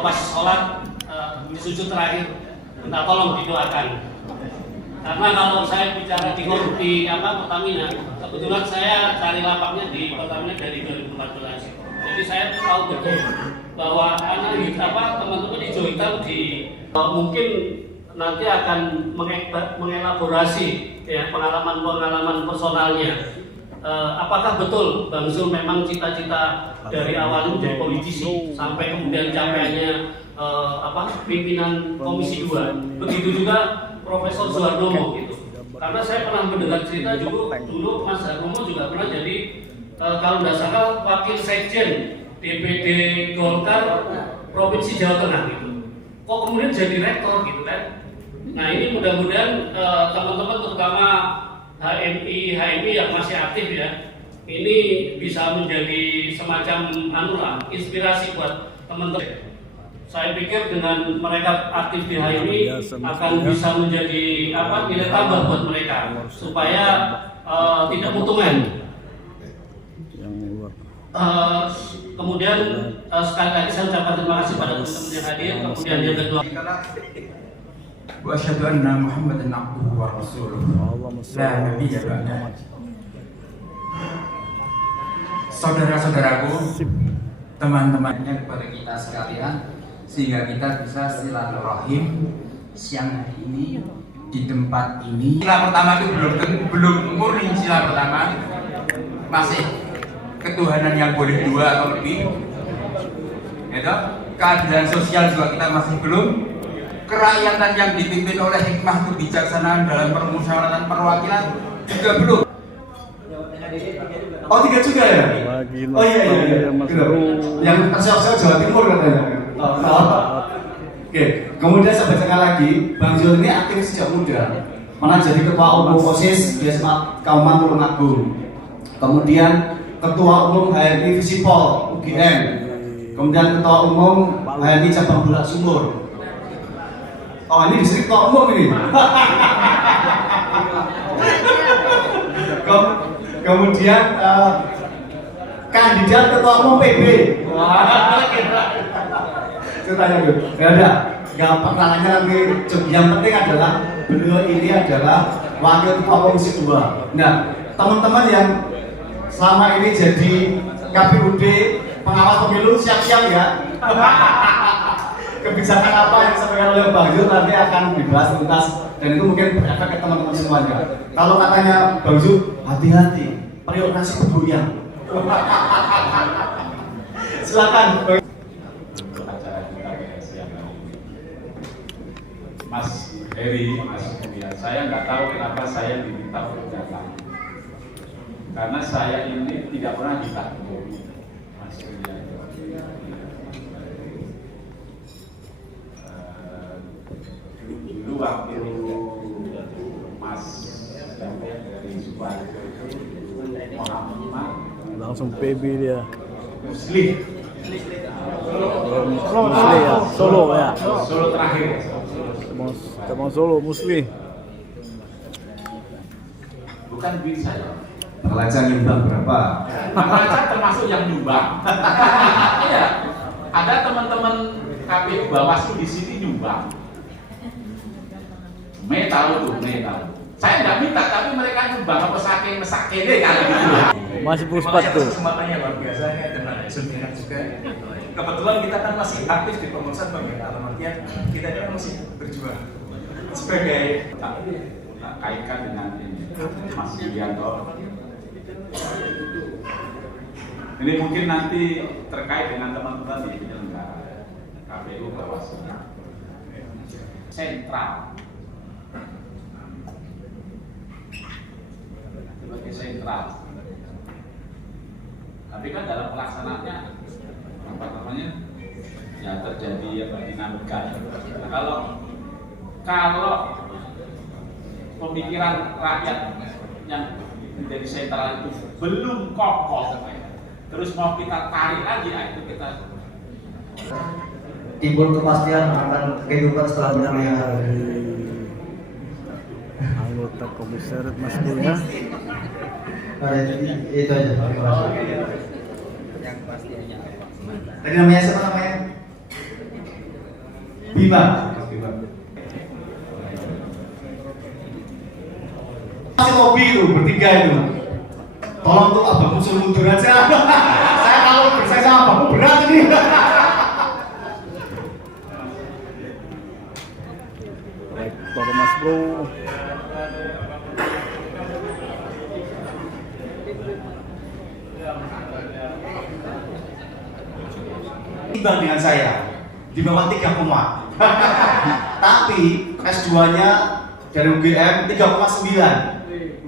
kalau pas sholat di sujud terakhir minta tolong didoakan. Karena kalau saya bicara di Pertamina, kebetulan saya cari lapaknya di Pertamina dari 2014. Jadi saya tahu betul bahwa teman-teman hijau hitam mungkin nanti akan mengelaborasi ya pengalaman personalnya. Apakah betul Bang Zul memang cita-cita dari awal menjadi politisi sampai kemudian capaiannya pimpinan Komisi 2. Begitu juga Profesor Soehardomo gitu. Karena saya pernah mendengar cerita juga dulu Mas Hardomo juga pernah jadi kalau tidak salah wakil sekjen DPD Golkar Provinsi Jawa Tengah gitu. Kok kemudian jadi rektor gitu kan? Nah ini mudah-mudahan teman-teman terutama HMI yang masih aktif ya, ini bisa menjadi semacam inspirasi buat teman-teman. Saya pikir dengan mereka aktif di HMI akan bisa menjadi nilai tambah buat mereka supaya tidak mutungan. Kemudian sekali lagi saya ucapkan terima kasih pada teman-teman yang hadir. Kemudian yang kedua, wa asyhadu anna Muhammadan abduhu wa rasuluh la nabiyya ba'dah. Saudara-saudaraku, teman-temannya kepada kita sekalian, sehingga kita bisa silaturahim siang hari ini di tempat ini. Sila pertama itu belum murni sila pertama, masih ketuhanan yang boleh dua atau lebih, ya, keadilan sosial juga kita masih belum, kerakyatan yang dipimpin oleh hikmah kebijaksanaan dalam permusyawaratan perwakilan juga belum. Oh 3 juga ya? Oh iya. Yang tersiap-siap Jawa Timur katanya. Oke, kemudian saya bacakan lagi, Bang Zul ini aktif sejak muda, pernah jadi ketua umum OSIS di SMA Kauman Tulungagung, kemudian ketua umum HMI Visipol UGM, kemudian ketua umum HMI cabang Bulak Sumur. Oh ini distrik ketua umum ini. Kemudian kandidat ketua umum PB. Ceritanya gitu. Ya udah, nggak pertanyaannya nanti. Yang penting adalah beliau ini adalah wakil ketua Komisi 2. Nah, teman-teman yang selama ini jadi KPUD pengawas pemilu siap-siap ya. Kebijakan apa yang disampaikan oleh Bang Zul nanti akan dibahas tuntas dan itu mungkin berefek ke teman-teman semuanya. Kalau katanya Bang Zul, hati-hati, periuk nasi berbuyang. Silakan. Mas Heri, Mas Buya, saya nggak tahu kenapa saya diminta untuk datang. Karena saya ini tidak pernah ditakut, Mas Buya. Dulu waktu Mas dari Suparjo Muhammad langsung PB dia. Muslim. Musli ya, Solo ya. Solo terakhir. Teman Solo Musli. Bukan bisa ya. Pelajar nyumbang berapa? Pelajar termasuk yang nyumbang. Iya. Ada teman-teman KPU Bawaslu di sini nyumbang. Mei tahu. Saya nggak minta, tapi mereka nyumbang apa saking mesakene kali gitu. Masih puspat tuh. Kesempatannya luar biasa ya, dan Zulfiqar juga. Kebetulan kita kan masih aktif di pengurusan dalam artian kita kan masih berjuang sebagai tak kaitkan dengan ini Mas Yulianto. Ini mungkin nanti terkait dengan teman-teman di penyelenggara KPU Bawaslu sentral. Sebagai sentral. Tapi kan dalam pelaksanaannya ya terjadi dinamika. Kalau pemikiran rakyat yang menjadi sentral itu belum kokoh, terus mau kita tarik lagi, itu kita timbul kepastian akan kehidupan setelah pemilihan. Anggota komisaris Mas Buya. Itu aja. Terima kasih. Tadi namanya siapa namanya? Bima. Masih hobi itu bertiga itu. Tolong tuh abangku suruh mundur aja. Saya kalau bersaing sama abangku berat ini. Baik, Bapak Mas Bro. Imbang dengan saya di bawah 3 koma. Tapi S2-nya dari UGM 3,9.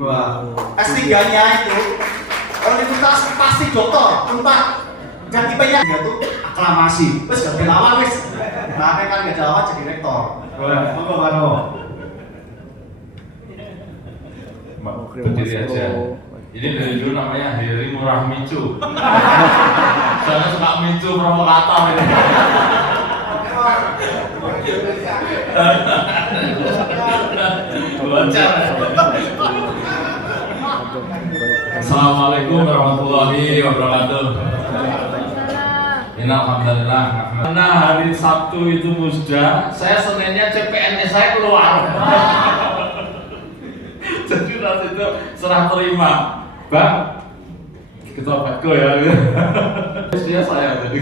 Wah, S3-nya itu universitas pasti doktor, unpad. Dan IP-nya tuh aklamasi. Terus gak dilawan wis. Makanya kan gak dilawan jadi rektor. Wah, monggo. Oke, Berdiri Mas aja. Bro. Ini dari dulu namanya Heri Murah Micu. Saya suka micu provokator ini. Bocor. Assalamualaikum warahmatullahi wabarakatuh. Alhamdulillah. Karena hari Sabtu itu musda, saya Seninnya CPNS saya keluar. Jadi waktu itu serah terima, Bang. Ketua Patko ya. Dia saya jadi.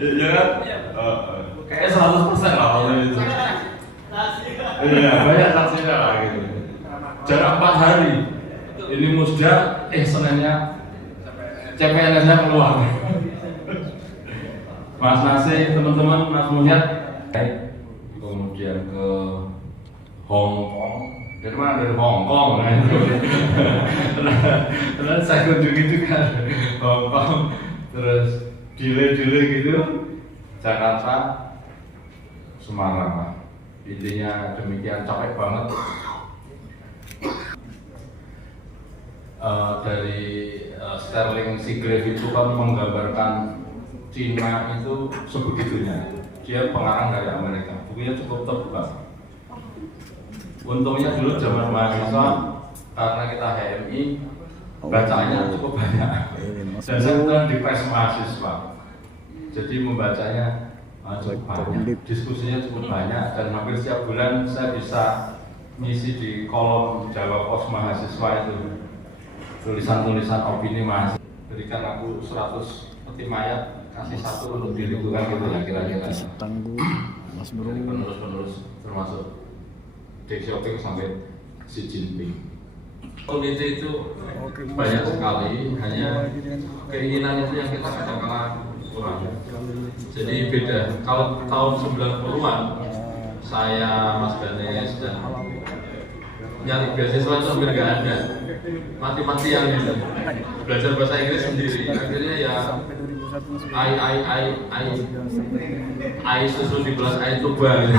Ya kan? Kayaknya 100% lah waktu itu. Iya, banyak saksinya lah gitu. Jarak 4 hari. Ini musda, Seninnya CPNS-nya keluar. Mas Nasih, teman-teman, Mas Muhyad, kemudian ke Hong Kong. Dari mana? Dari Hong Kong. Nah itu. Terus saya kunjungi juga Hong Kong. Terus delay gitu. Jakarta, Semarang lah. Intinya demikian, capek banget. Dari Sterling Seagrave itu kan menggambarkan Cina itu sebegitunya. Dia pengarang dari Amerika. Bukunya cukup tebal. Untungnya dulu zaman mahasiswa karena kita HMI bacanya cukup banyak. Dan saya kebetulan di pers mahasiswa. Jadi membacanya cukup banyak. Diskusinya cukup banyak dan hampir setiap bulan saya bisa ngisi di kolom Jawa Pos mahasiswa itu tulisan-tulisan opini mahasiswa. Berikan aku 100 peti mayat, kasih 1 untuk diriku kan gitu ya kira-kira. Tangguh, Mas Bro. Penerus-penerus termasuk Deng Xiaoping sampai Xi Jinping. Komite itu banyak sekali, hanya keinginan itu yang kita kadang-kadang kurang. Jadi beda. Kalau tahun 90-an saya, Mas Ganes dan nyari beasiswa itu hampir nggak ada. Mati-mati yang gitu. Belajar bahasa Inggris sendiri. Akhirnya ya I susu di belas air tuba.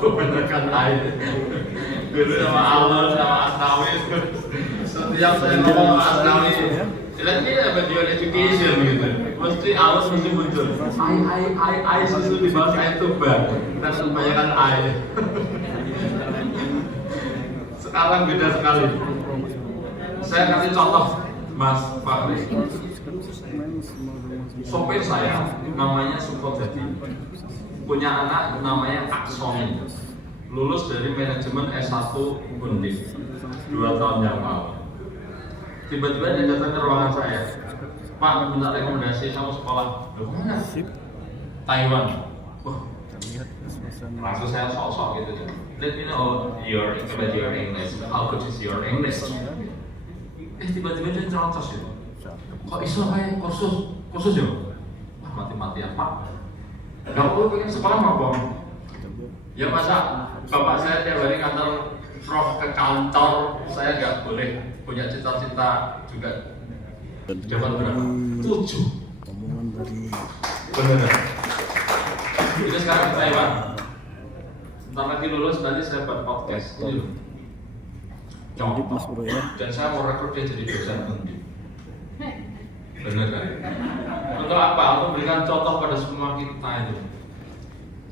Kebanyakan air. Dulu sama Allah sama Asnawi. Setiap saya ngomong sama Asnawi, ini apa dia education gitu. Mesti Allah mesti muncul. I susu di belas air tuba. Dan kebanyakan air. Sekarang beda sekali. Saya kasih contoh, Mas Fahri. Sopir saya namanya Sukodadi, punya anak namanya Aksoni, lulus dari manajemen S1 Undip 2 tahun yang lalu. Tiba-tiba dia datang ke ruangan saya, Pak, minta rekomendasi sama sekolah. Loh, mana? Taiwan. Wah, langsung saya sok-sok gitu. Let me know your English. How good is your English? Tiba-tiba dia terocos ya. Kok iso kayak kursus ya? Wah, mati-matian Pak. Kalau pengen sekolah apa? Ya masa bapak saya tiap hari ngantar prof ke kantor, saya nggak boleh punya cita-cita juga. Dapat berapa? 7. Omongan dari Benar. Itu sekarang di Taiwan. Ntar lagi lulus nanti saya buat podcast. Ini loh. Undip, Mas Bro ya. Dan saya mau rekrut dia jadi dosen Undip. Benar kan? Untuk apa? Untuk memberikan contoh pada semua kita itu.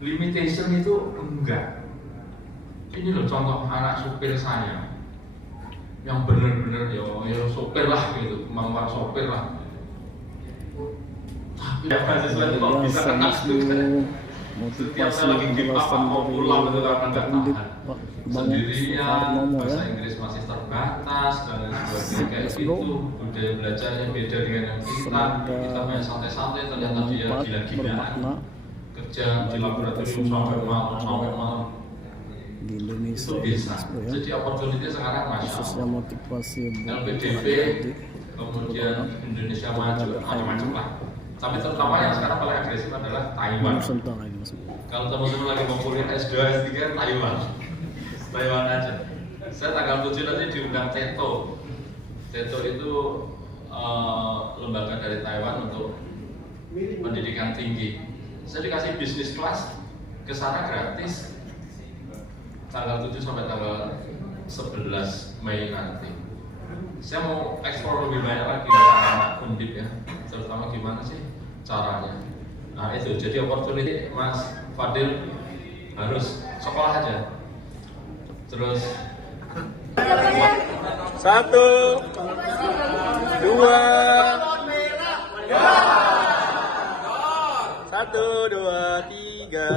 Limitation itu enggak. Ini loh contoh anak supir saya yang benar-benar ya supir lah gitu, kemampuan sopir lah. Ya, mahasiswa itu kok bisa biasa kena Mas itu kan? Bro, Setiap motivasi saya lagi game apa penjelasan mau dari pulang itu karena nggak Undip tahan. Pak Bangun Sendirian, Soekarnomo ya. bahasa Inggris masih terbatas dan lain sebagainya kayak Yes, gitu. bro. Budaya belajarnya beda dengan yang kita. Semoga Kita main santai-santai, ternyata dia bermanfaat, gila-gilaan. bermakna Kerja di laboratorium sampai malam di itu Indonesia bisa. Mas Bro ya. Jadi opportunity sekarang masya Khususnya Allah. motivasi buat LPDP, adik-adik. kemudian Indonesia Maju, macam-macam lah. Tapi terutama yang sekarang paling agresif adalah Taiwan. Sebentar lagi Mas Bro. Kalau teman-teman lagi mau kuliah S2, S3, Taiwan. Taiwan aja. Saya tanggal 7 nanti diundang TETO. TETO itu lembaga dari Taiwan untuk pendidikan tinggi. Saya dikasih bisnis kelas ke sana gratis. Tanggal 7 sampai tanggal 11 Mei nanti. Saya mau eksplor lebih banyak lagi anak Undip ya, terutama gimana sih caranya. Nah itu jadi opportunity Mas Fadil harus sekolah aja. Terus 1, 2, 1, 2, 3.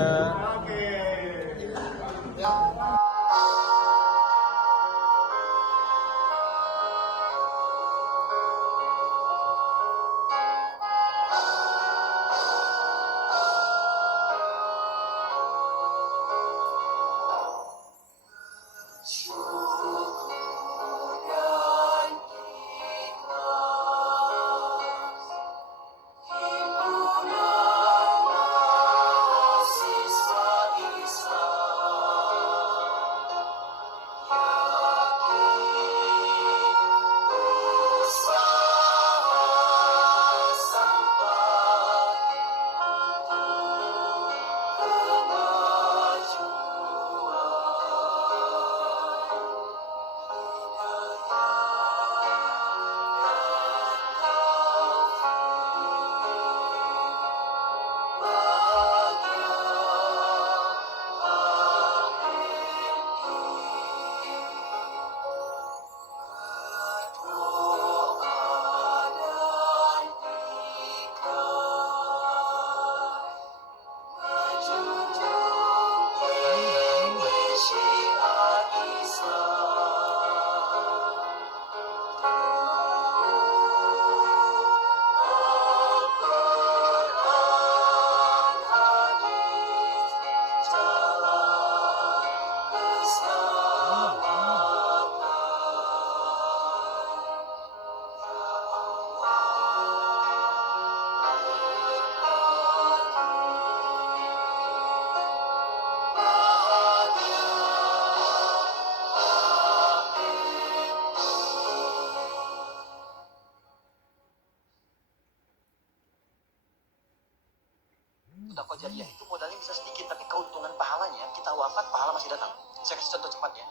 Sedekah jariah itu modalnya bisa sedikit, tapi keuntungan pahalanya kita wafat pahala masih datang. Saya kasih contoh cepat ya.